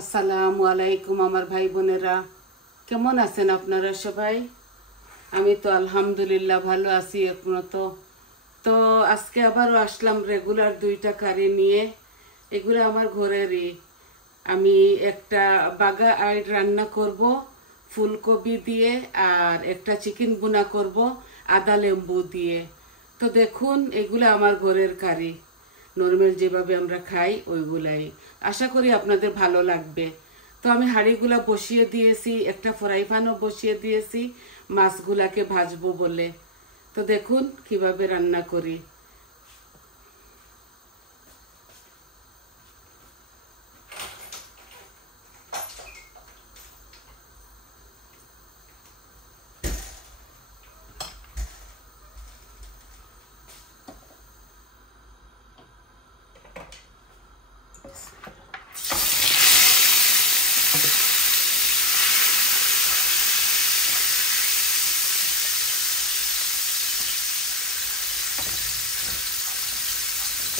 আসসালামু আলাইকুম আমার ভাই বোনেরা, কেমন আছেন আপনারা সবাই? আমি তো আলহামদুলিল্লাহ ভালো আছি একমতো। তো আজকে আবারও আসলাম রেগুলার দুইটা কারি নিয়ে। এগুলো আমার ঘরেরই। আমি একটা বাগা আইড রান্না করব ফুলকপি দিয়ে, আর একটা চিকেন বুনা করব আদা লেম্বু দিয়ে। তো দেখুন, এগুলো আমার ঘরের কারি, নর্মাল যেভাবে আমরা খাই ওইগুলাই। আশা করি আপনাদের ভালো লাগবে। তো আমি হাঁড়িগুলা বসিয়ে দিয়েছি, একটা ফ্রাই প্যানও বসিয়ে দিয়েছি মাছগুলাকে ভাজবো বলে। তো দেখুন কিভাবে রান্না করি।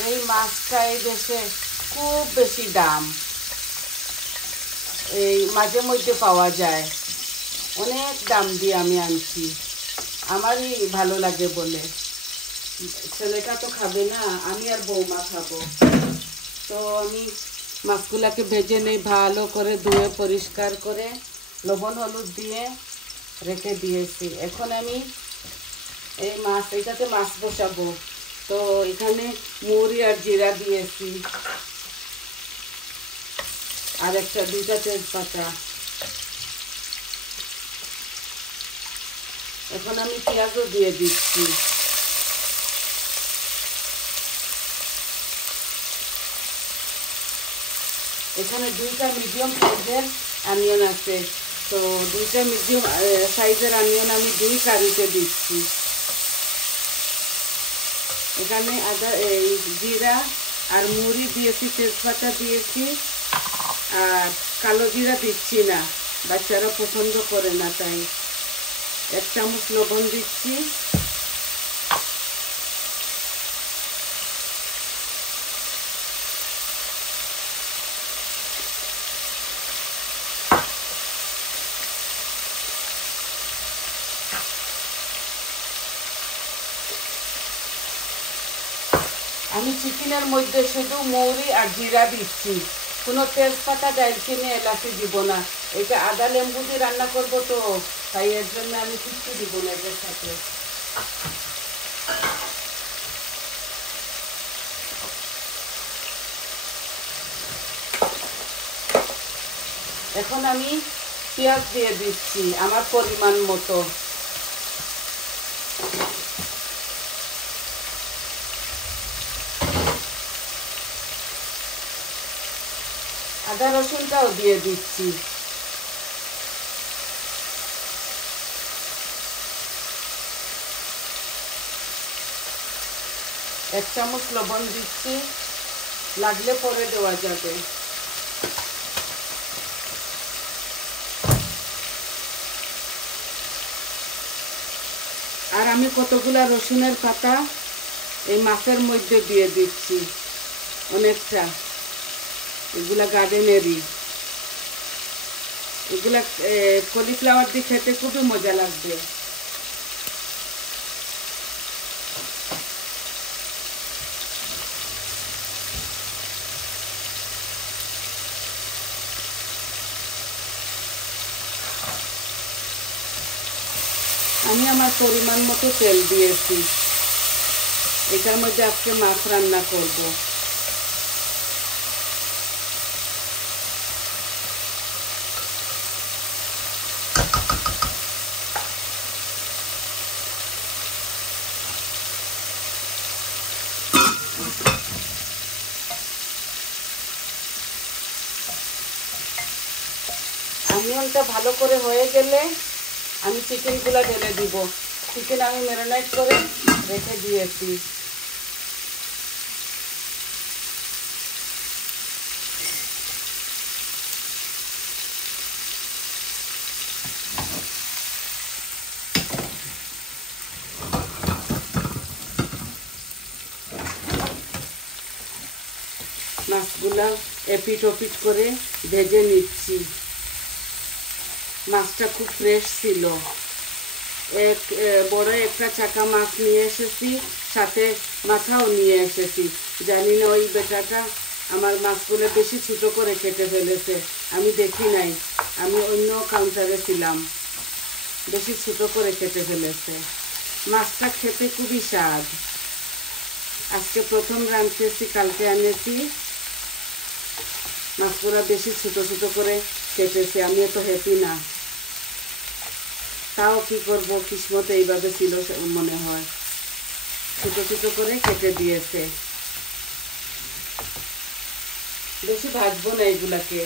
এই মাছটা এই দেশে খুব বেশি দাম, এই মাঝে মধ্যে পাওয়া যায়। অনেক দাম দিয়ে আমি আনছি, আমারই ভালো লাগে বলে। ছেলেটা তো খাবে না, আমি আর বৌমা খাবো। তো আমি মাছগুলাকে ভেজে নেই, ভালো করে ধুয়ে পরিষ্কার করে লবণ হলুদ দিয়ে রেখে দিয়েছি। এখন আমি এই এইটাতে মাছ বসাবো। তো এখানে মুড়ি আর জিরা দিয়েছি, আর দুইটা তেজপাতা। এখন আমি পেঁয়াজও দিয়ে দিচ্ছি। এখানে দুইটা মিডিয়াম সাইজের অনিয়ন আছে, তো দুইটা মিডিয়াম সাইজের অনিয়ন আমি দুই কারিতে দিচ্ছি। এখানে জিরা আর মুড়ি দিয়েছি, তেজপাতা দিয়েছি, আর কালো জিরা দিচ্ছি না, বাচ্চারা পছন্দ করে না, তাই 1 চামচ লবণ দিচ্ছি। আমি চিকেনের মধ্যে শুধু মৌরি আর জিরা দিচ্ছি, কোনো তেজপাতা দারচিনি এলাচি দিব না। এটা আদা লেম্বু দিয়ে রান্না করবো, তো তাই এর জন্য আমি কিচ্ছু দিব না এর সাথে। এখন আমি পেঁয়াজ দিয়ে দিচ্ছি আমার পরিমাণ মতো। আদা রসুনটাও দিয়ে দিচ্ছি। এক চামচ লবণ দিচ্ছি, লাগলে পরে দেওয়া যাবে। আর আমি কতগুলা রসুনের পাতা এই মাছের মধ্যে দিয়ে দিচ্ছি, অনেকটা। এগুলা গার্ডেনেরই, এগুলা কলিফ্লাওয়ার দিয়ে খেতে খুবই মজা লাগবে। আমি আমার পরিমাণ মতো তেল দিয়েছি, এটার মধ্যে আজকে মাছ রান্না করব। অনিয়নটা ভালো করে হয়ে গেলে আমি চিকেনগুলো ঢেলে দিব। চিকেন আমি ম্যারিনেট করে রেখে দিয়েছি। মাছগুলা এপিট ওপিট করে ভেজে নিচ্ছি। মাছটা খুব ফ্রেশ ছিল। বড় একটা চাকা মাছ নিয়ে এসেছি, সাথে মাথাও নিয়ে এসেছি। জানি না ওই বেটাটা আমার মাছগুলো বেশি ছোটো করে কেটে ফেলেছে, আমি দেখি নাই, আমি অন্য কাউন্টারে ছিলাম। বেশি ছোটো করে কেটে ফেলেছে। মাছটা খেতে খুবই স্বাদ। আজকে প্রথম রাঁধতেছি, কালকে আনেছি। মাছগুলো বেশি ছোটো ছোটো করে কেটেছে, আমি এত হ্যাপি না। তাও কি করব, কিসমতে এইভাবে ছিল মনে হয়। ছোটো ছোটো করে কেটে দিয়েছে। বেশি ভাজবো না এগুলাকে।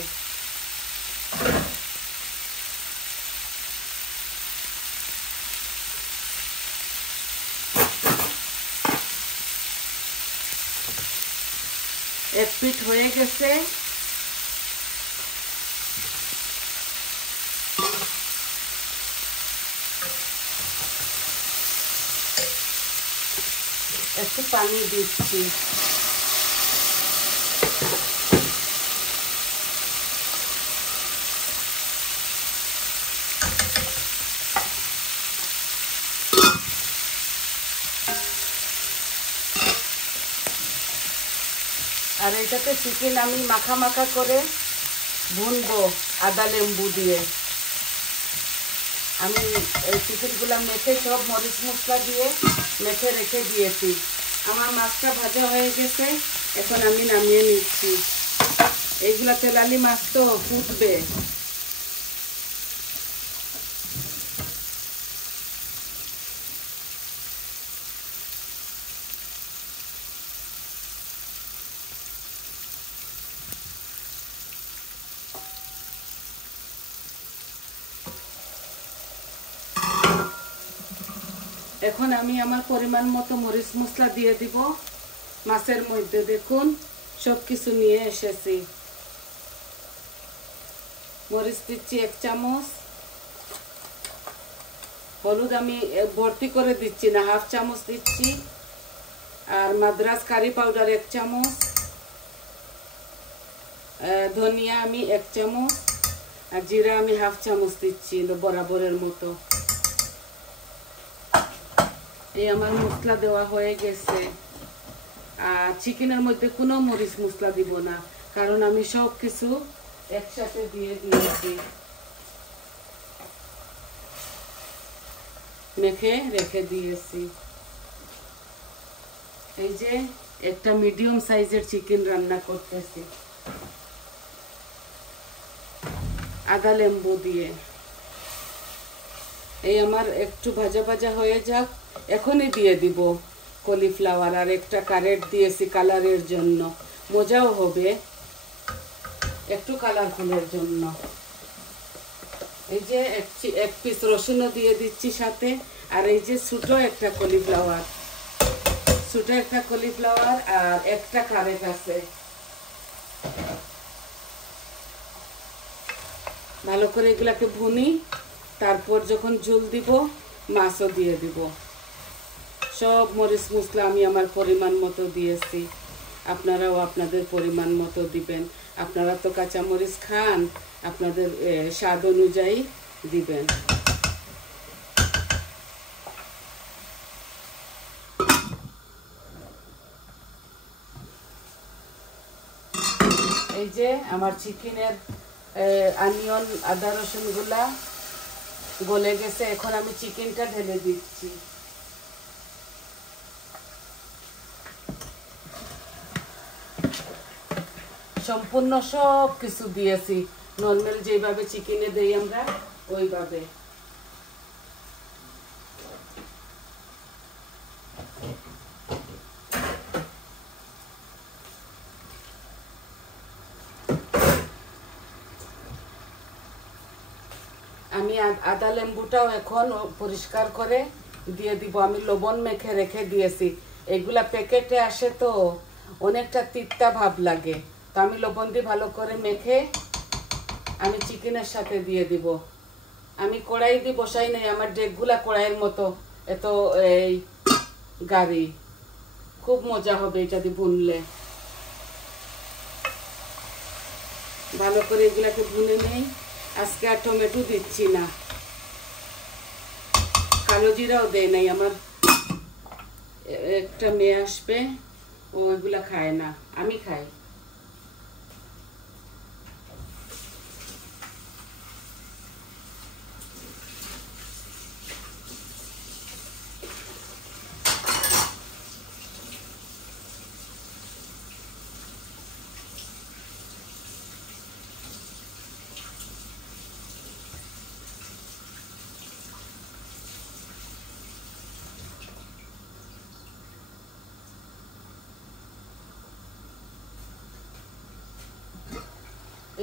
এক পিঠ হয়ে গেছে। একটু পানি দিচ্ছি। আর এটাকে চিকেন আমি মাখা মাখা করে ভুনবো আদা লেম্বু দিয়ে। আমি এই চিকেনগুলো মেখে সব মরিচ মশলা দিয়ে মেখে রেখে দিয়েছি। আমার মাছটা ভাজা হয়ে গেছে, এখন আমি নামিয়ে নিচ্ছি। এইগুলা তেলালি মাছ তো ফুটবে। এখন আমি আমার পরিমাণ মতো মরিচ মশলা দিয়ে দিব মাছের মধ্যে। দেখুন সব কিছু নিয়ে এসেছি। মরিচ দিচ্ছি 1 চামচ। হলুদ আমি ভর্তি করে দিচ্ছি না, হাফ চামচ দিচ্ছি। আর মাদ্রাজ কারি পাউডার 1 চামচ। ধনিয়া আমি 1 চামচ। আর জিরা আমি হাফ চামচ দিচ্ছি, বরাবরের মতো। এই আমার মশলা দেওয়া হয়ে গেছে। আর চিকেনের মধ্যে কোনো মরিচ মশলা দিব না, কারণ আমি সব কিছু একসাথে দিয়ে দিয়েছি। মেখে রেখে দিয়েছি। এই যে একটা মিডিয়াম সাইজের চিকেন রান্না করতেছি আদা লেম্বু দিয়ে। এই আমার একটু ভাজা ভাজা হয়ে যাক, এখনই দিয়ে দিব কলিফ্লাওয়ার। আর একটা কারেট দিয়েছি কালারের জন্য, মজাও হবে একটু কালারফুলের জন্য। এই যে এক পিস রসুনও দিয়ে দিচ্ছি সাথে। আর এই যে ছোট একটা কলিফ্লাওয়ার, আর একটা কারেট আছে। ভালো করে এগুলাকে ভুনি, তারপর যখন ঝোল দিব মাছও দিয়ে দিব। সব মরিচ মশলা আমি আমার পরিমাণ মতো দিয়েছি, আপনারাও আপনাদের পরিমাণ মতো দিবেন। আপনারা তো কাঁচা মরিচ খান, আপনাদের স্বাদ অনুযায়ী দিবেন। এই যে আমার চিকেনের অনিয়ন আদা রসুনগুলা গলে গেছে, এখন আমি চিকেনটা ঢেলে দিচ্ছি। সম্পূর্ণ সব কিছু দিয়েছি, নর্মাল যেভাবে চিকেনে দেই আমরা ওইভাবে। আমি আদা লেম্বুটাও এখন পরিষ্কার করে দিয়ে দিব। আমি লবণ মেখে রেখে দিয়েছি। এগুলা প্যাকেটে আসে তো অনেকটা তিতা ভাব লাগে, তো আমি লবণ দিয়ে ভালো করে মেখে আমি চিকেনের সাথে দিয়ে দিব। আমি কড়াই দিয়ে বসাই নাই, আমার ডেকগুলা কড়াইয়ের মতো এত এই গাড়ি। খুব মজা হবে এটা দিয়ে ভুনলে। ভালো করে এগুলাকে ভুনে নেই। আজকে আর টমেটো দিচ্ছি না, কালো জিরাও দেয় নাই। আমার একটা মেয়ে আসবে, ওইগুলা খায় না, আমি খাই।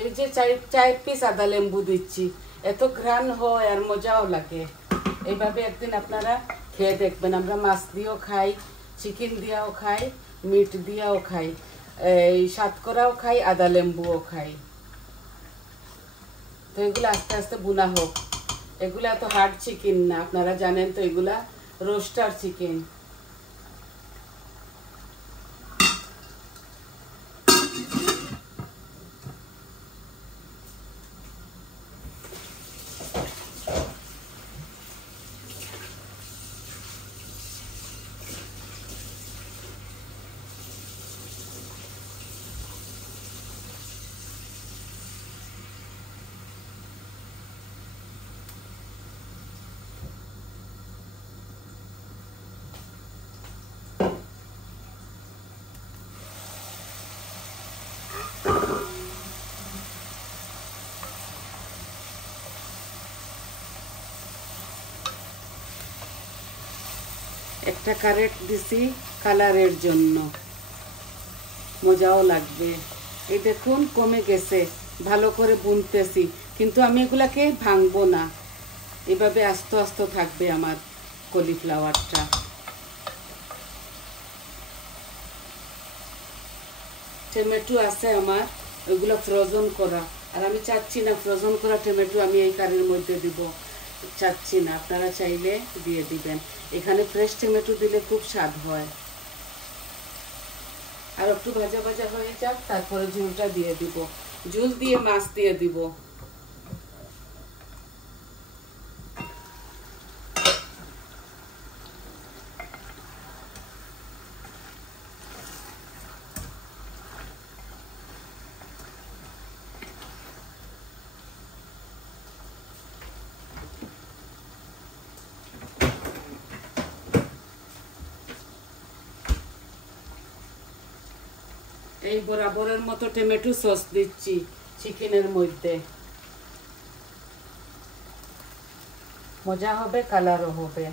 এই যে 4 পিস আদা লেম্বু দিচ্ছি, এত ঘ্রাণ হয় আর মজাও লাগে। এইভাবে একদিন আপনারা খেয়ে দেখবেন। আমরা মাছ দিয়েও খাই, চিকেন দিয়েও খাই, মিট দিয়েও খাই, এই সাতকরাও খাই, আদা লেম্বুও খাই। তো এগুলো আস্তে আস্তে বুনা হোক। এগুলা তো হার্ড চিকেন না, আপনারা জানেন তো, এগুলা রোস্টার চিকেন। একটা কারেট দিছি কালারের জন্য, মজাও লাগবে। এই দেখুন কমে গেছে, ভালো করে বুনতেছি, কিন্তু আমি এগুলাকে ভাঙবো না, এভাবে আস্তে আস্তে থাকবে আমার কলিফ্লাওয়ারটা। টমেটো আছে আমার, ওইগুলো ফ্রোজেন করা, আর আমি চাচ্ছি না ফ্রোজেন করা টমেটো আমি এই কারির মধ্যে দিব, চাচ্ছি না। আপনারা চাইলে দিয়ে দিবেন। এখানে ফ্রেশ টমেটো দিলে খুব স্বাদ হয়। আর একটু ভাজা ভাজা হয়ে যাক, তারপরে ঝোলটা দিয়ে দিব, ঝোল দিয়ে মাছ দিয়ে দিব। এই বরাবরের মতো টমেটো সস দিচ্ছি চিকেনের মধ্যে, মজা হবে, কালারও হবে।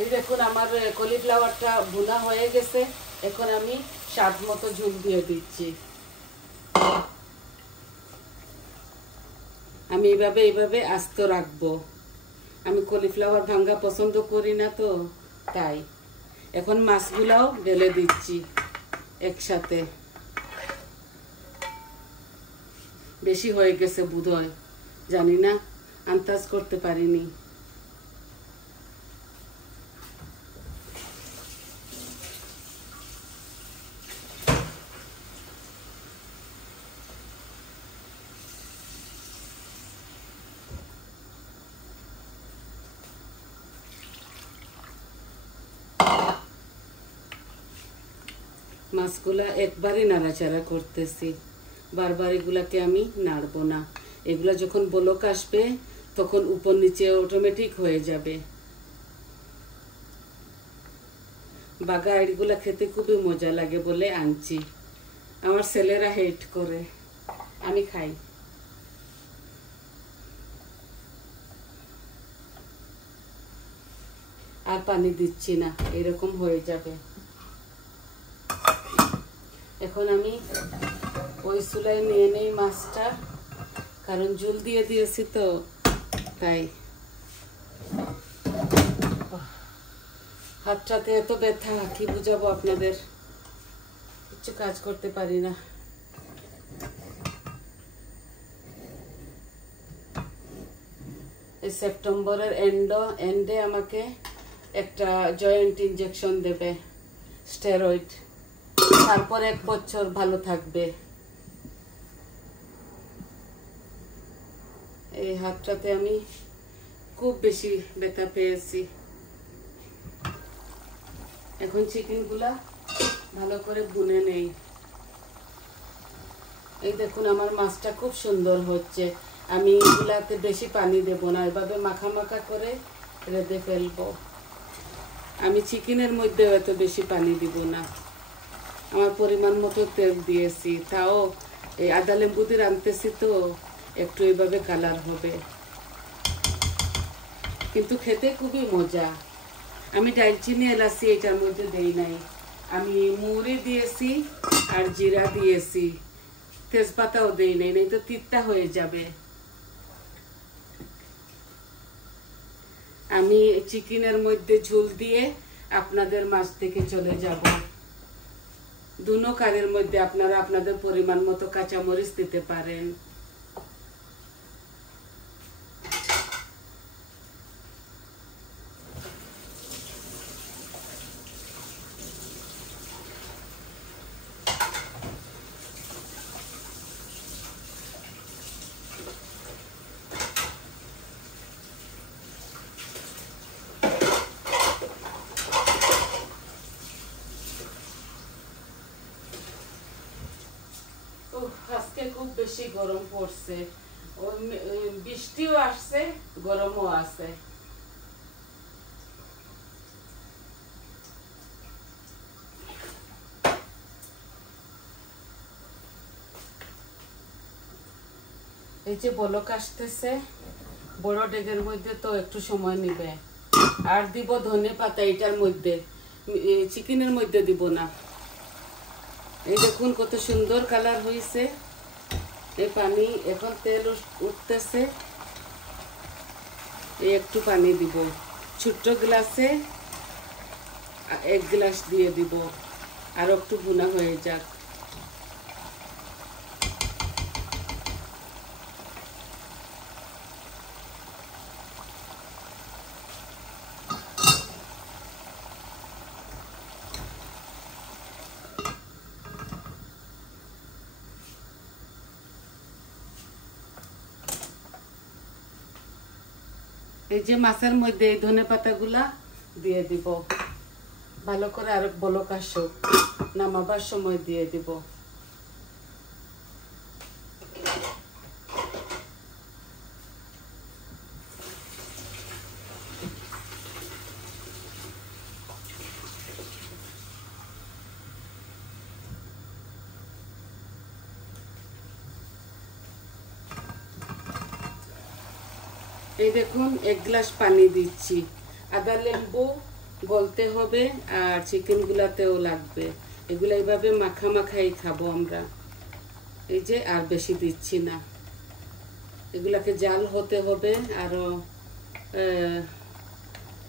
এই দেখুন আমার কলিফ্লাওয়ারটা ভুনা হয়ে গেছে। এখন আমি স্বাদ মতো ঝোল দিয়ে দিচ্ছি। আমি এইভাবে আস্ত রাখবো। আমি কলিফ্লাওয়ার ভাঙ্গা পছন্দ করি না, তো তাই। এখন মাছগুলাও ঢেলে দিচ্ছি একসাথে। বেশি হয়ে গেছে বোধহয়, জানি না, আন্দাজ করতে পারিনি। মাছগুলা একবারই নাড়াচাড়া করতেছি, বারবার এগুলাকে আমি নাড়বো না। এগুলা যখন বলক আসবে তখন উপর নিচে অটোমেটিক হয়ে যাবে। বাগা এগুলা খেতে খুবই মজা লাগে বলে আনছি। আমার ছেলেরা হেট করে, আমি খাই। আর পানি দিচ্ছি না, এরকম হয়ে যাবে। এখন আমি ওই চুলায় নিয়ে নেই মাছটা, কারণ ঝোল দিয়ে দিয়েছি তো তাই। হাতটাতে এত ব্যথা, কি বুঝাবো আপনাদের, কিছু কাজ করতে পারি না। এই সেপ্টেম্বরের এন্ডে আমাকে একটা জয়েন্ট ইনজেকশন দেবে, স্টেরয়েড, তারপর 1 বছর ভালো থাকবে। এই হাতটাতে আমি খুব বেশি ব্যথা পেয়েছি। এখন চিকেনগুলা ভালো করে ভুনে নেই। এই দেখুন আমার মাছটা খুব সুন্দর হচ্ছে। আমি এগুলাতে বেশি পানি দেব না, এভাবে মাখা মাখা করে রেঁধে ফেলবো। আমি চিকেনের মধ্যে এত বেশি পানি দিব না, আমার পরিমাণ মতো তেল দিয়েছি। তাও এই আদা লেবু দিয়ে রাঁধতেছি তো একটু এইভাবে কালার হবে, কিন্তু খেতে খুবই মজা। আমি দারচিনি এলাচি এটার মধ্যে দেই নাই, আমি মৌরি দিয়েছি আর জিরা দিয়েছি, তেজপাতাও দেই নাই, নাই তো তিতা হয়ে যাবে। আমি চিকেনের মধ্যে ঝোল দিয়ে আপনাদের মাছ থেকে চলে যাব। দুনো কারির মধ্যে আপনারা আপনাদের পরিমাণ মতো কাঁচামরিচ দিতে পারেন। আজকে খুব বেশি গরম পড়ছে, বৃষ্টিও আসছে, গরমও আছে। এই যে বলক আসতেছে, বড় ডেগের মধ্যে তো একটু সময় নিবে। আর দিব ধনে পাতা এটার মধ্যে, চিকেনের মধ্যে দিব না। এই দেখুন কত সুন্দর কালার হয়েছে। এই পানি, এখন তেল উঠতেছে, এই একটু পানি দিব, ছোট্ট গ্লাসে 1 গ্লাস দিয়ে দিব, আর একটু ভুনা হয়ে যাক। এই যে মাছের মধ্যে এই ধনে পাতাগুলা দিয়ে দিব, ভালো করে আর বলক আসুক, নামাবার সময় দিয়ে দিব। এই দেখুন 1 গ্লাস পানি দিচ্ছি, আদা লেবু গলতে হবে আর চিকেন গুলাতেও লাগবে। এগুলা এইভাবে মাখা মাখাই খাবো আমরা। এই যে আর বেশি দিচ্ছি না, এগুলাকে জাল হতে হবে আরো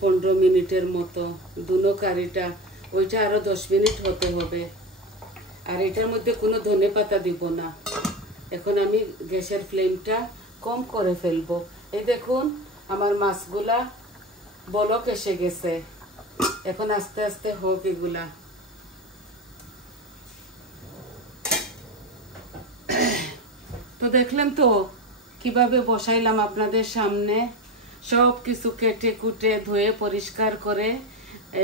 15 মিনিটের মতো। দুনো কারিটা, ওইটা আরো 10 মিনিট হতে হবে। আর এটার মধ্যে কোনো ধনে পাতা দিব না। এখন আমি গ্যাসের ফ্লেমটা কম করে ফেলবো। এই দেখুন আমার মাছগুলা বলক এসে গেছে, এখন আস্তে আস্তে হোক এগুলা। তো দেখলেন তো কিভাবে বসাইলাম আপনাদের সামনে, সব কিছু কেটে কুটে ধুয়ে পরিষ্কার করে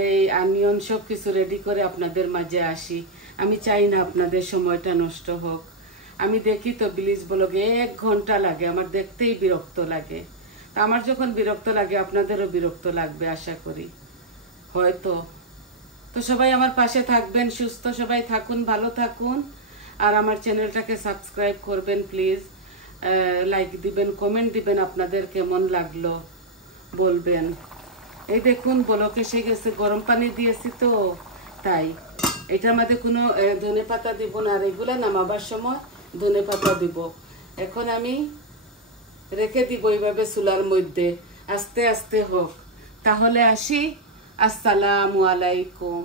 এই অনিয়ন সব কিছু রেডি করে আপনাদের মাঝে আসি। আমি চাই না আপনাদের সময়টা নষ্ট হোক। আমি দেখি তো ব্লিজ ব্লগে 1 ঘন্টা লাগে, আমার দেখতেই বিরক্ত লাগে। আমার যখন বিরক্ত লাগে আপনাদেরও বিরক্ত লাগবে আশা করি, হয়তো। তো সবাই আমার পাশে থাকবেন, সুস্থ সবাই থাকুন, ভালো থাকুন। আর আমার চ্যানেলটাকে সাবস্ক্রাইব করবেন প্লিজ, লাইক দিবেন, কমেন্ট দিবেন, আপনাদের কেমন লাগলো বলবেন। এই দেখুন বলক এসে গেছে, গরম পানি দিয়েছি তো তাই। এটার মধ্যে কোনো ধনে পাতা দিব না, আর এগুলা নামাবার সময় ধনে পাতা দিব। এখন আমি রেখে দিব এইভাবে চুলার মধ্যে, আস্তে আস্তে হোক। তাহলে আসি, আসসালামু আলাইকুম।